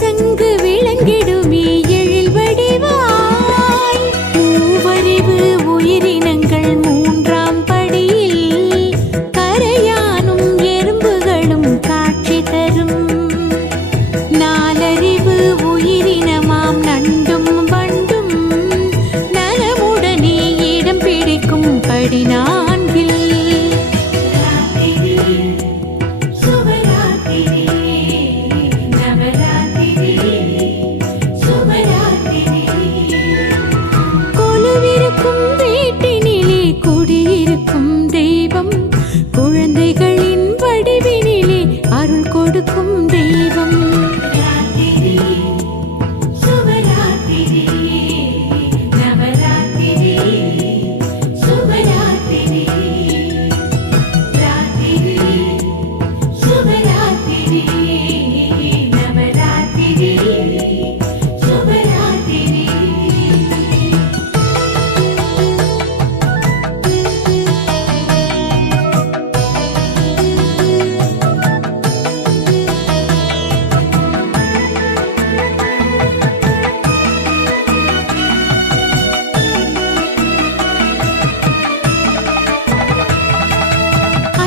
சங்கு விளங்கிடுமே எழில் வடிவாய். மூவறிவு உயிரினங்கள் மூன்றாம் படியில் கரையானும் எறும்புகளும் காட்சி தரும். நாலறிவு உயிரினமாம் நண்டும் வண்டும் நலமுடனே இடம் பிடிக்கும் படி நான்கில். கொலுவிருக்கும் வீட்டினிலே குடியிருக்கும் தெய்வம், குழந்தைகளின் வடிவினிலே அருள் கொடுக்கும் தெய்வம்.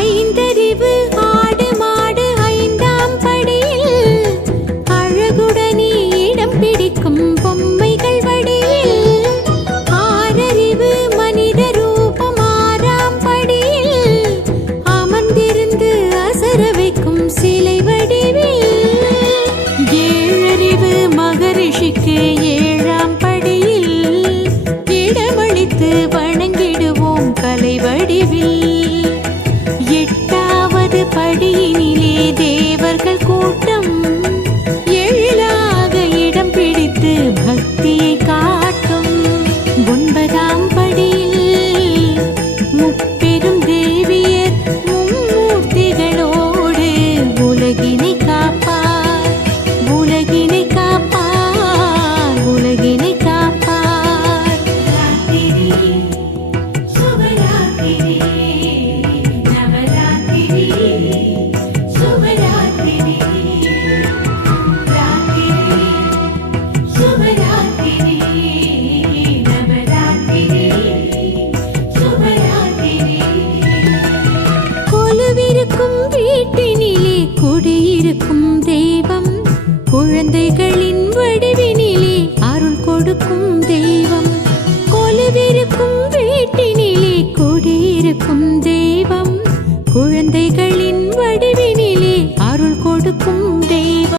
ஐந்தறிவு ஆடு மாடு ஐந்தாம் படியில் அழகுடனே இடம் பிடிக்கும் பொம்மைகள் வடிவில். ஆறறிவு மனித ரூபம் ஆறாம் படியில் அமர்ந்திருந்து அசர வைக்கும் சிலை வடிவில். ஏழறிவு மகரிஷிக்கு ஏழாம் படியில் இடமளித்து வணங்கிடுவோம் கலை வடிவில். எட்டாவது படியினிலே தேவர்கள் கூட்டம் எழிலாக இடம் பிடித்து பக்தியை காட்டும். ஒன்பதாம் படியில் முப்பெரும் தேவியர் மும்மூர்த்திகளோடு உலகினை காப்பார், உலகினை காப்பார், உலகினை காப்பார். கொலுவிருக்கும் வீட்டினிலே குடியிருக்கும் தெய்வம், குழந்தைகளின் வடிவினிலே அருள் கொடுக்கும் தெய்வம். கொலுவிருக்கும் வீட்டினிலே குடியிருக்கும் தெய்வம்.